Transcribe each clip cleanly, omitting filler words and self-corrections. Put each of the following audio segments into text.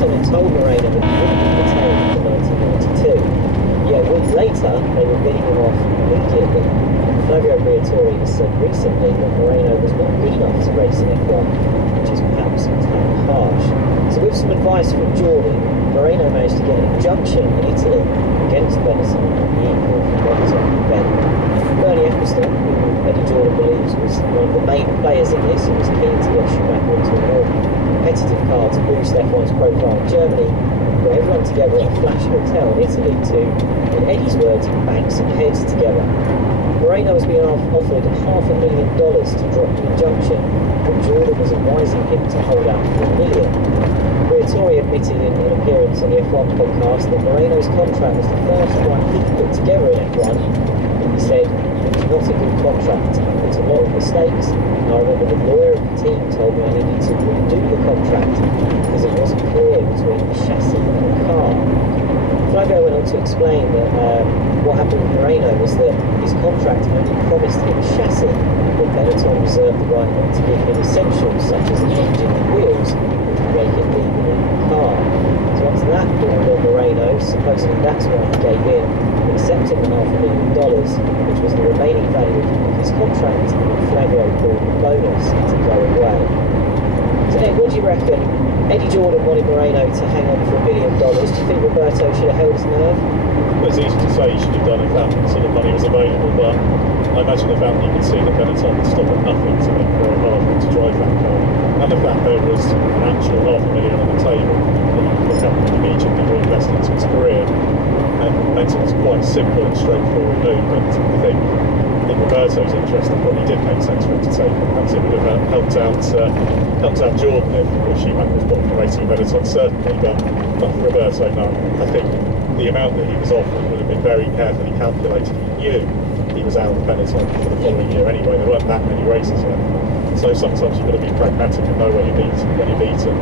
Benetton had told Moreno that he wouldn't be retained for 1992. Yet a week later, they were bidding him off immediately. Flavio Briatore has said recently that Moreno was not good enough to race in F1, which is perhaps a tad harsh. So with some advice from Jordan, Moreno managed to get an injunction in Italy against Benetton on the equal Benetton event. Bernie Ecclestone, who Eddie Jordan believes was one of the main players in this and was keen to get Schumacher into a more competitive car to boost F1's profile in Germany, got everyone together at a flash hotel in Italy to, in Eddie's words, bang some heads together. Moreno has been offered $500,000 to drop the injunction, but Jordan was advising him to hold out for $1 million. Briatore admitted in an appearance on the F1 podcast that Moreno's contract was the first one he put together in F1. He said, "It was not a good contract. I put a lot of mistakes, and I remember the lawyer of the team told me I needed to redo the contract because it wasn't clear between the chassis and the car." Flavio went on to explain that what happened with Moreno was that his contract only promised him a chassis, but Benetton reserved the right not to give him essentials such as an engine and wheels, which would make it legal in the car. So once that dawned on Moreno, supposedly that's why he gave in, accepting the $500,000, which was the remaining value of his contract, and Flavio called the bonus to go away. So Ed, what do you reckon? Eddie Jordan wanted Moreno to hang on for $1 million. Do you think Roberto should have held his nerve? Well, it's easy to say he should have done if that sort of money was available, but I imagine the fact that you can see that Benetton would stop at nothing to make it very hard for him to drive that car, and the fact there was an actual $500,000 on the table that you could look up and immediately reinvest into his career, and meant it was quite a simple and straightforward move. But I think in Roberto's interest, it probably did make sense for him to take it. Perhaps it would have helped out Jordan if Schumacher was probably racing Benetton, certainly, but for Roberto, no. I think the amount that he was offered would have been very carefully calculated. He knew he was out of Benetton for the following year anyway. There weren't that many races left. So sometimes you've got to be pragmatic and know where you beat when you beat, and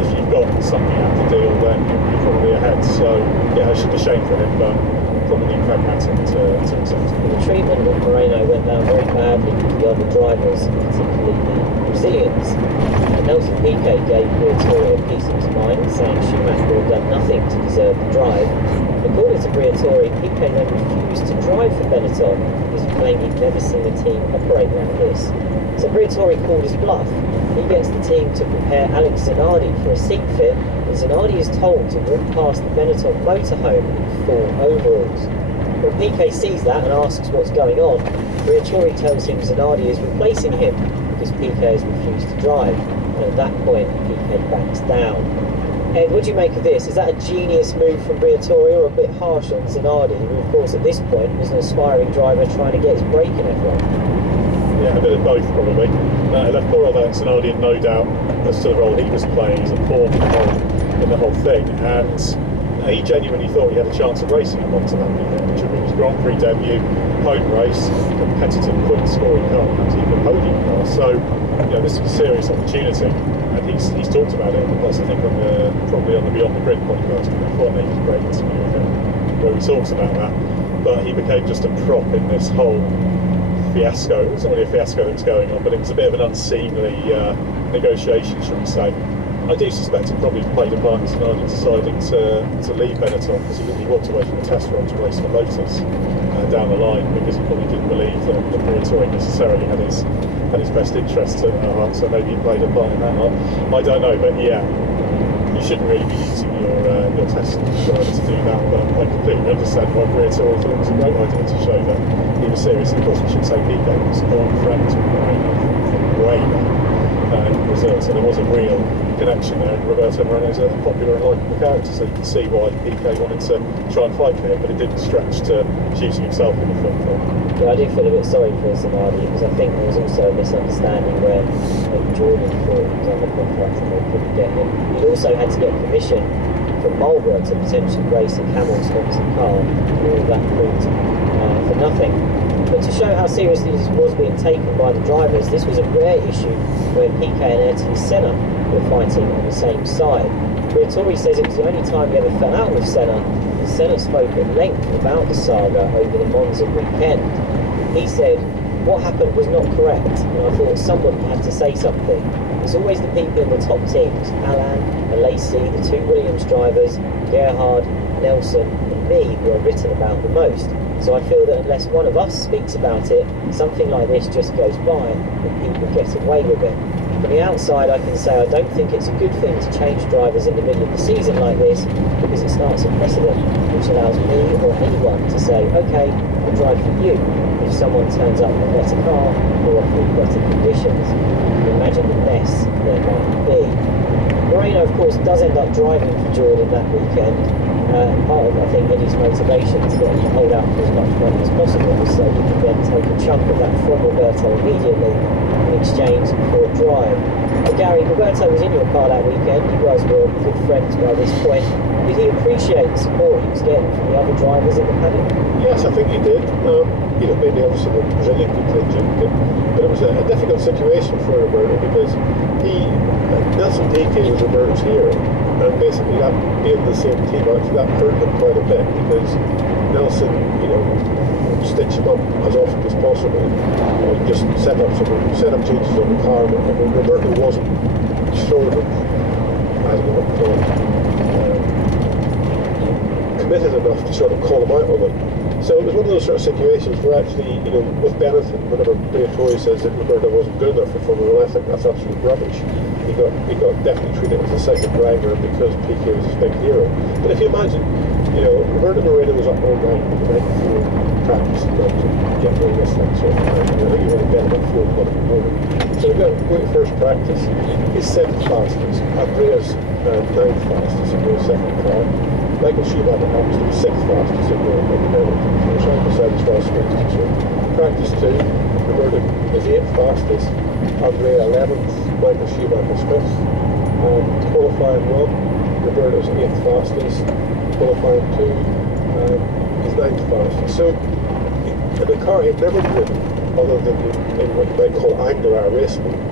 if you've got something out of the deal, then you're probably ahead. So yeah, it's a shame for him, but probably pragmatic to accept. The treatment of Moreno went down very badly with the other drivers, particularly the Brazilians. Nelson Piquet gave Briatore a piece of his mind, saying Schumacher had done nothing to deserve the drive. According to Briatore, Piquet then refused to drive for Benetton because he claimed he'd never seen a team operate like this. So Briatore called his bluff. He gets the team to prepare Alex Zanardi for a seat fit, and Zanardi is told to walk past the Benetton motorhome in full overalls. When Piquet sees that and asks what's going on, Briatore tells him Zanardi is replacing him because Piquet has refused to drive, and at that point Piquet backs down. Ed, what do you make of this? Is that a genius move from Briatore or a bit harsh on Zanardi, who of course at this point was an aspiring driver trying to get his break in F1? Yeah, a bit of both probably. It left poor old Alex Zanardi in no doubt as to the role he was playing as a pawn in the whole thing, and he genuinely thought he had a chance of racing at Milton that weekend, which was his Grand Prix debut, home race, competitive, quick scoring car, perhaps even a podium car. So, this is a serious opportunity, and he's talked about it. That's I think probably on the Beyond the Grid podcast. Before I made a great interview with him where he talks about that. But he became just a prop in this whole fiasco. It wasn't really a fiasco that was going on, but it was a bit of an unseemly negotiation, should we say. I do suspect it probably played a part in Zanardi deciding to leave Benetton, because he walked away from the test run to race for Lotus down the line, because he probably didn't believe that Briatore necessarily had his best interests at heart, so maybe he played a part in that. I don't know, but yeah, you shouldn't really be using your test driver to do that, but I completely understand why Briatore thought it was a great idea to show that he was serious. Of course, we should say Piquet was on friends with Moreno from way back in Brazil, so there was a real connection there. Roberto Moreno's a popular and likeable character, so you can see why Piquet wanted to try and fight for him, but it didn't stretch to shooting himself in the foot for him. Yeah, I do feel a bit sorry for Zanardi, because I think there was also a misunderstanding where Jordan thought he was under contract and they couldn't get him. He also had to get permission from Marlboro to potentially race a Camel-sponsored car, and all of that proved for nothing. But to show how seriously this was being taken by the drivers, this was a rare issue where Piquet and Ayrton Senna were fighting on the same side. Briatore says it was the only time he ever fell out with Senna, and Senna spoke at length about the saga over the Monza weekend. He said, "What happened was not correct, and I thought somebody had to say something. It's always the people in the top teams, Alan and Lacey, the two Williams drivers, Gerhard, Nelson and me, who are written about the most. So I feel that unless one of us speaks about it, something like this just goes by and people get away with it. From the outside, I can say I don't think it's a good thing to change drivers in the middle of the season like this, because it starts a precedent which allows me or anyone to say, okay, I'll drive for you if someone turns up with a better car or offering better conditions. Imagine the mess there might be. Moreno, of course, does end up driving for Jordan that weekend. Part of, I think, Eddie's motivation to get him to hold out for as much money as possible was so he could then take a chunk of that from Roberto immediately in exchange for a drive. But Gary, Roberto was in your car that weekend. You guys were good friends by this point. Did he appreciate the support he was getting from the other drivers in the paddock? Yes, I think he did. Maybe obviously the Brazilian contingent, but it was a difficult situation for Roberto because Nelson Piquet was Roberto's hero. And basically that being the same team, actually that hurt him quite a bit because Nelson, would stitch him up as often as possible, or just set up changes on the car, and Roberto wasn't sort of, I don't know what to call it, committed enough to sort of call him out on it. So it was one of those sort of situations where actually, with Benetton, whenever Briatore says that Roberto wasn't good enough for Formula 1, I think that's absolute rubbish. He got definitely treated as a second driver because Piquet was his big hero. But if you imagine, Roberto Moreno was up all night the night before practice and getting all this thing sort of thing. I think he would have been about 4 o'clock in the morning. So we got to first practice. He's 7th fastest. Andrea's 9th fastest in the second car. Michael Schumacher happens to be 6th fastest in the middle. So we're trying to decide as far as fastest. So practice 2, Roberto is 8th fastest. Andrea 11th, Michael Schumacher's 5th. Qualifying 1, Roberto's 8th fastest. Qualifying 2, he's 9th fastest. So in the car he'd never driven other than in what you might call anger at a race mode.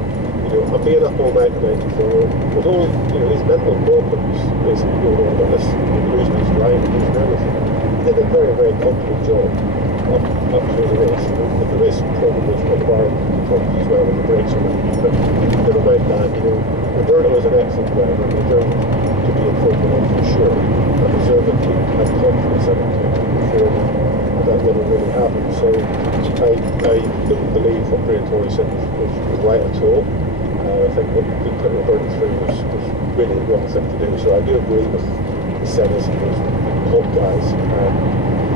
I'm being up all night the night before, with all these mental problems basically going on about this, losing his drive and losing everything. He did a very, very competent job up through the race. And the race problem was required problems as well with the brakes and everything. But never mind that, Roberto is an excellent driver and deserved to be in Formula 1 for sure. And deserved to have confidence in it before that never really happened. So I don't believe what Briatore said was right at all. I think what he put Roberto through was really the wrong thing to do. So I do agree with the Sennas and those top guys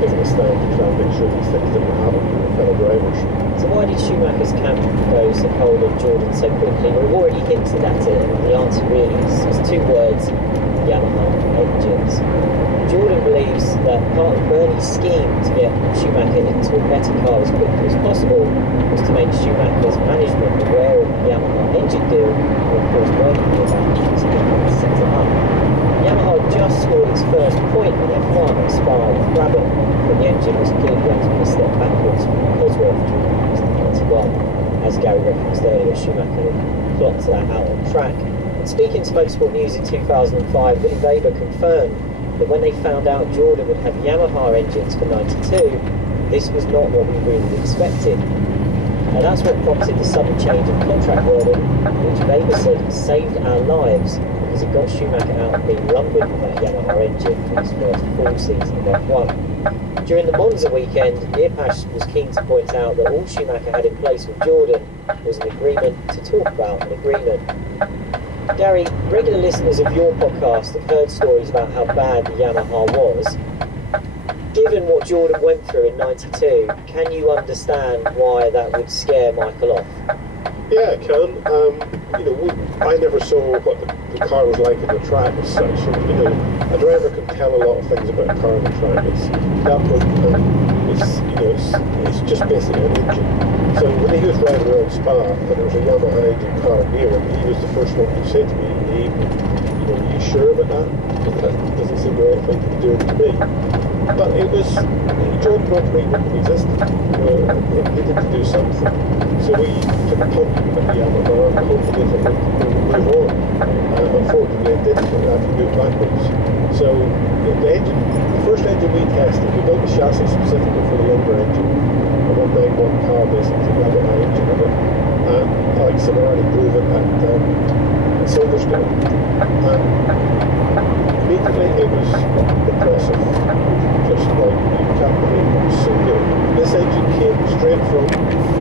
taking a stand to try and make sure these things didn't happen to their fellow drivers. So why did Schumacher's camp go so cold on Jordan so quickly? We've already hinted at it, and the answer really is 2 words: Yamaha engines. Jordan believes that part of Bernie's scheme to get Schumacher into a better car as quickly as possible was to make Schumacher's management aware of the Yamaha engine deal, and of course working with that to set it up. Yamaha just scored its first point in F1 at Spa with Brabham, but the engine was clearly going to be a step backwards from Cosworth during 1991. As Gary referenced earlier, Schumacher clocked that out on track. And speaking to Motorsport News in 2005, Willy Weber confirmed that when they found out Jordan would have Yamaha engines for 92, this was not what we really expected. And that's what prompted the sudden change of contract wording, which Weber said saved our lives because it got Schumacher out of being lumbered with that Yamaha engine for his first full season of F1. During the Monza weekend, Neerpasch was keen to point out that all Schumacher had in place with Jordan was an agreement to talk about an agreement. Gary, regular listeners of your podcast have heard stories about how bad the Yamaha was. Given what Jordan went through in 92, can you understand why that would scare Michael off? Yeah, I can. I never saw what the car was like on the track as such. So, a driver can tell a lot of things about a car on the track. It's just basically an engine. So when he was driving around Spa and there was a Yamaha engine car near him, he was the first one to say to me in the evening, are you sure about that? Because that doesn't seem the right thing to be doing to me. But it was, Jordan Rodriguez wouldn't exist. It needed to do something. So we took a punt at the Yamaha and hopefully that it would move on. Unfortunately it didn't, it actually moved backwards. So the first engine we tested, we built the chassis specifically for the younger engine. one day one car business, and I got my engine of it. And like I said, I only drove it at Silverstone. And immediately it was impressive.